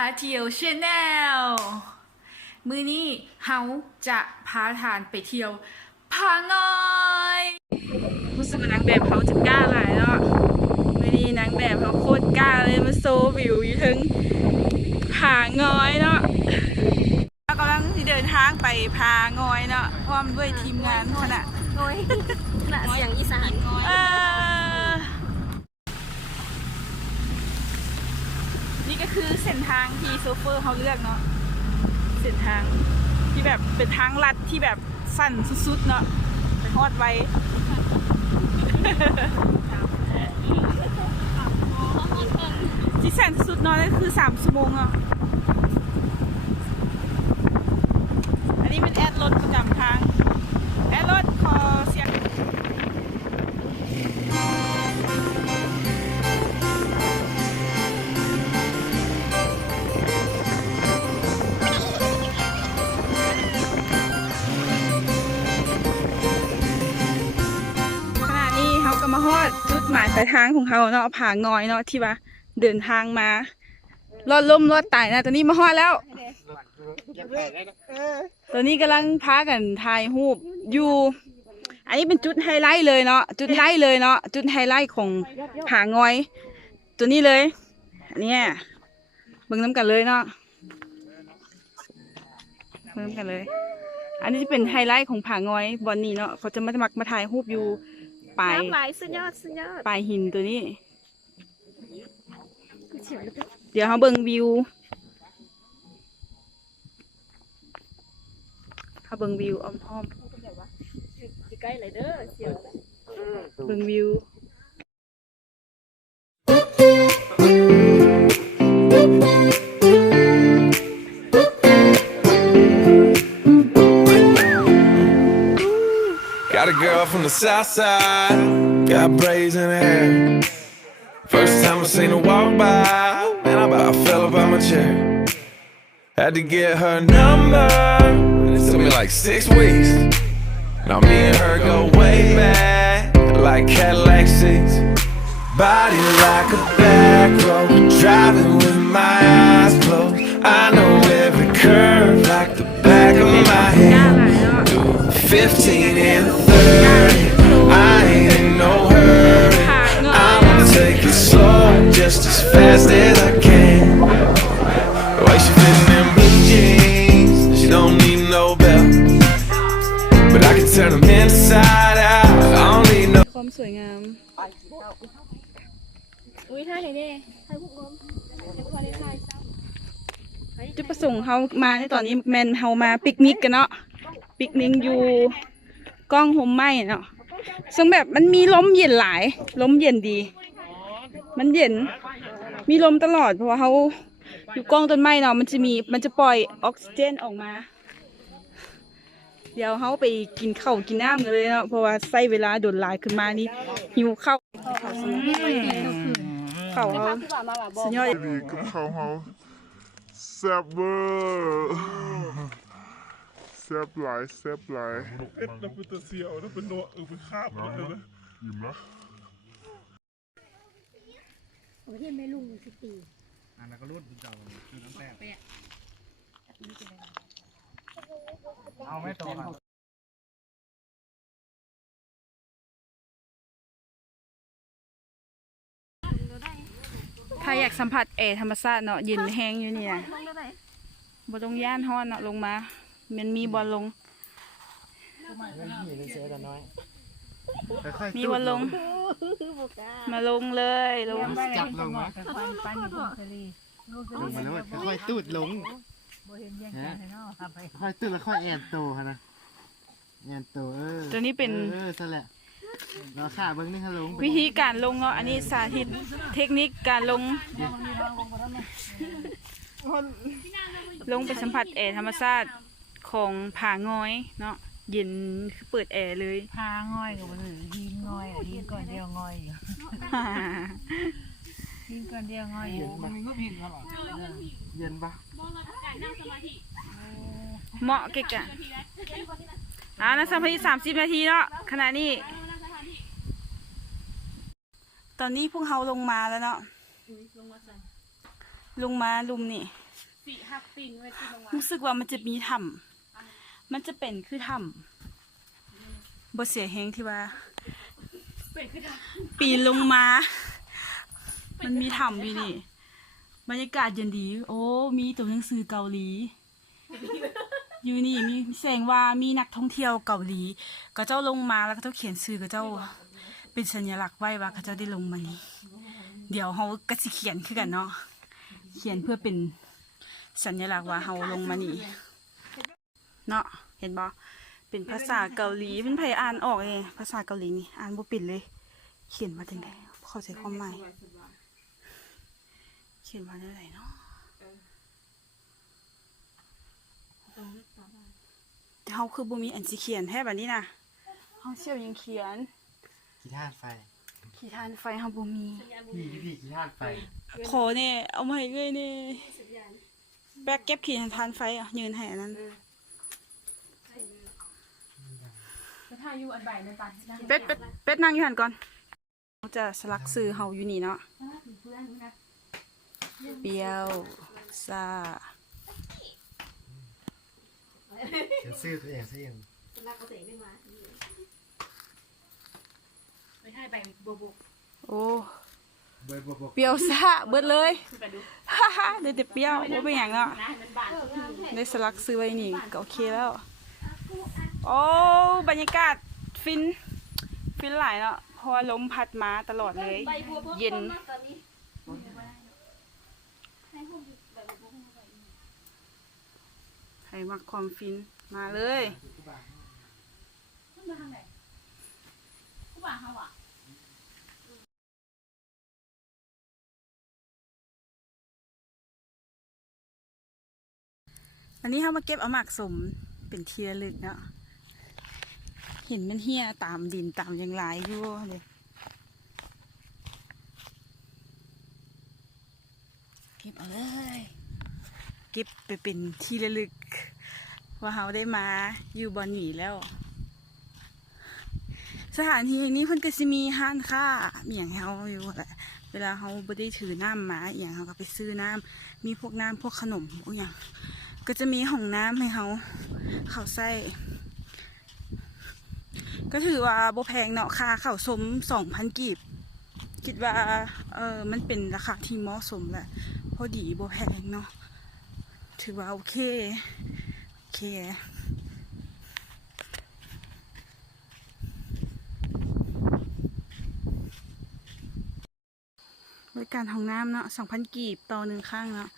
าเที่ยวชาแนลมื้อนี้เฮาจะพาทานไปเที่ยวผาน้อยรู้สึกว่านางแบบเขาจะกล้าหลายเนาะมื้อนี้นางแบบเขาโคตรกล้าเลยมาโซวิวอยู่ถึงผาง้อยเนาะเรากำลังที่เดินทางไปผาง้อยเนาะพร้อมด้วยทีมงานขณะง้อยขณะเสียงอีสานง้อยนี่ก็คือเส้นทางที่โซเฟอร์เขาเลือกเนาะเส้นทางที่แบบเป็นทางลัดที่แบบสั้นสุดๆเนาะไปฮอดไวที่สั้นสุดเนาะนั่นคือ3 ชั่วโมงเนาะอันนี้เป็นแอดรถประจำทางแอดรถคอเสียงมาฮอดจุดหมายปลายทางของเขาเนาะผางอยเนาะที่ว่าเดินทางมารอดล่มรอดตายนะตอนนี้มาฮอดแล้วตอนนี้กำลังพากันถ่ายรูปอยู่อันนี้เป็นจุดไฮไลท์เลยเนาะจุดไฮไลท์ของผางอยตัวนี้เลยอันนี้เบิ่งน้ำกันเลยเนาะเบิ่งน้ำกันเลยอันนี้จะเป็นไฮไลท์ของผางอยบอนนี้เนาะเขาจะมาถ่ายรูปอยู่ปลายสุดยอดปลายหินตัวนี้เดี๋ยวเขาเบิ่งวิวอ้อมใกล้เลยเด้อเสียวเบิ่งวิวGot a girl from the south side, got braids in her hair. First time I seen her walk by, man, I about fell up out my chair. Had to get her number, it took me like 6 weeks. Now me and her go way back, like Cadillac seats. Body like a back road, driving with my eyes closed. I know every curve like the back of my hand. 15 and 30, I ain't in no hurry. I'ma take it slow, just as fast as I can. The way she fitting them blue jeans, she don't need no belt, but I can turn them inside out. I don't need no. ความสวยงามอุ้ยท่าไหนเนี่ยท่าพวกล้มพอได้ท่าจุดประสงค์เขามาในตอนนี้แมนเขามาปิกนิกกันเนาะปิกนิกอยู่กล้องโฮมไม้เนาะซึ่งแบบมันมีลมเย็นหลายลมเย็นดีมันเย็นมีลมตลอดเพราะว่าเขาอยู่กล้องต้นไม้เนาะมันจะปล่อยออกซิเจนออกมาเดี๋ยวเขาไปกินข้าวกินน้ำกันเลยเนาะเพราะว่าใช้เวลาโดนหลายขึ้นมานี่หิวข้าวเขาสุดยอดกับเขาแซ่บเวอร์แซ่บหลายเอ็ดนับเป็นตะเสียวนับเป็นโนเป็นคาบเลยนะยิ้มนะโอ้ยไม่ลุงสิตีอันนั้นก็รุ่นเจ้าคือน้ำแป้งเอาไม่ต่อครับถ้าอยากสัมผัสแอร์ธรรมชาติเนาะเย็นแห้งอยู่นี่นะบนตรงย่านฮ้อนเนาะลงมามันมีบอลลงมีบอลลงมาลงเลยลงจับลงมาลงมาแล้วค่อยตูดลงค่อยตูดแล้วค่อยแอนโตนะแอนโตตัวนี้เป็นนั่นแหละเราขาเบิ้งนี่ค่ะลงวิธีการลงเนาะอันนี้สาธิตเทคนิคการลงไปสัมผัสแอร์ธรรมชาติของผางอยเนาะเย็นคือเปิดแอร์เลยผางอยกับหรือหินงอยหินก่อนเดียวงอยอยู่หินก่อนเดียวงอยอยู่มันก็หินตลอดเย็นปะเหมาะเก่งนั่งสมาธิ30 นาทีเนาะขณะนี้ตอนนี้พวกเขาลงมาแล้วเนาะลงมาลุมนี่ สีหักตีนไว้ตีนลงมา รู้สึกว่ามันจะมีถ้ำมันจะเป็นคือถ้ำบ่เสียแฮงที่ว่า เป็นคือทาง ปีนลงมา มันมีถ้ำอยู่นี่บรรยากาศเย็นดี โอ้มีตัวหนังสือเกาหลี อยู่นี่มีแสดงว่ามีนักท่องเที่ยวเกาหลี ก็เจ้าลงมาแล้วก็เจ้าเขียนชื่อก็เจ้าเป็นสัญลักษณ์ไว้ว่าเขาเจ้าได้ลงมานี่เดี๋ยวเขาก็สิเขียนคือกันเนาะเขียนเพื่อเป็นสัญลักษณ์ว่าเขาลงมานี่เนาะเห็นบ่เป็นภาษาเกาหลีเป็นไผอ่านออกเองภาษาเกาหลีนี่อ่านบ่เป็นเลย เขียนมาจังไดเข้าใจความหมายเขียนมาได้ไรเนาะแต่เขาคือบ่มีอันสิเขียนแท้แบบนี้นะเขาเชี่ยวยังเขียน กี่ธาตุไฟ ขีทานไฟเขาบ่มี พี่กี่ธาตุไฟ ขอเนี่ยเอามาให้เลยเนี่ยแบกเก็บขีทานไฟอ่ะยืนให้อันนั้น จะถ่ายอยู่อันใบนั่นตานะ เป็ดนั่งอยู่หันก่อนเขาจะสลักซื้อเฮาอยู่นี่เนาะเปรี้ยวซ่า เดี๋ยวซื้อตัวเองซื้อเอง ไม่ถ่ายใบโบโบ โอ้ เบิร์ดบวก เปรี้ยวซ่าเบิดเลยฮ่าฮ่าได้แต่เปรี้ยวว่าเป็นอย่างเนาะ นะมันบาน ได้สลักซื้อไว้นี่ก็โอเคแล้ว โอ้บรรยากาศฟินหลายเนาะเพราะว่าลมพัดมาตลอดเลย เย็นใครมักความฟินมาเลย มันมาทางไหนผู้บ่าวเขาอ่ะ อันนี้เขามาเก็บเอาหมากสมเป็นที่ระลึกเนาะเห็นมันเหี้ยตามดินตามอยังหลายอยู่เลยเก็บเอาเลยเก็บไปเป็นที่ระลึก ว่าเขาได้มาอยู่บอนหนีแล้ว สถานที่แห่งนี้เพิ่นก็สิมีห้านค้ามีอย่างให้เขาอยู่แหละเวลาเขาบ่ได้ถือน้ำมาอหย่างเขาก็ไปซื้อน้ำมีพวกน้ำพวกขนมพวกอย่างก็จะมีห้องน้ำให้เขาใส่ก็ถือว่าบ่แพงเนาะค่าเข้าสม 2,000 กีบคิดว่ามันเป็นราคาที่เหมาะสมแหละพอดีบ่แพงเนาะถือว่าโอเคบริการห้องน้ำเนาะ 2,000 กีบต่อ1ครั้งเนาะ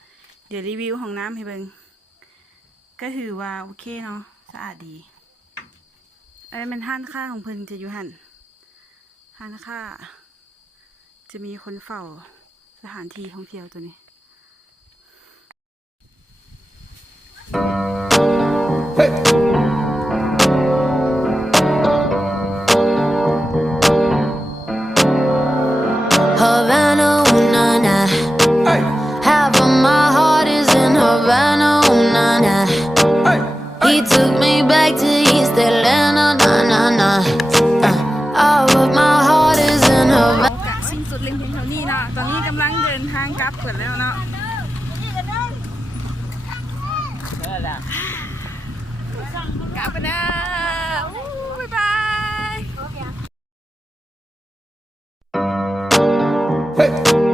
เดี๋ยวรีวิวห้องน้ำให้เบิ่งก็ถือว่าโอเคเนาะสะอาดดีมันห้านค่าของเพิ่นจะอยู่หันห้านค่าจะมีคนเฝ้าสถานที่ท่องเที่ยวตัวนี้ Havana, ooh, nah, nah. Half of my heart is in Havana, ooh, nah, nah. He took me back to East Atlanta, nah, nah, nah. All of my heart is in Havana. กะสิ้นสุดเล่นเพียงเท่านี้เนาะตอนนี้กำลังเดินทางกลับเปิดแล้วเนาะกลับไปนะบ๊ายบาย Hey!